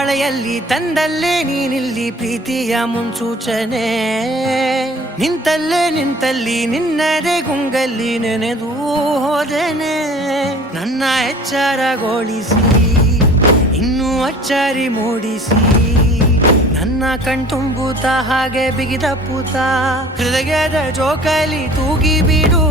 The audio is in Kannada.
ಮಳೆಯಲ್ಲಿ ತಂದಲ್ಲೇ ನೀನಿಲ್ಲಿ ಪ್ರೀತಿಯ ಮುನ್ಸೂಚನೆ ನಿಂತಲ್ಲಿ ನಿನ್ನದೇ ಗುಂಗಲ್ಲಿ ನೆನೆದು ಹೋದೆನೆ ನನ್ನ ಎಚ್ಚರಗೊಳಿಸಿ ಇನ್ನೂ ಅಚ್ಚರಿ ಮೂಡಿಸಿ ನನ್ನ ಕಣ್ತುಂಬುತ್ತ ಹಾಗೆ ಬಿಗಿದ ಪೂತ ಹೃದಯದ ಜೋಕಾಲಿ ತೂಗಿ ಬಿಡು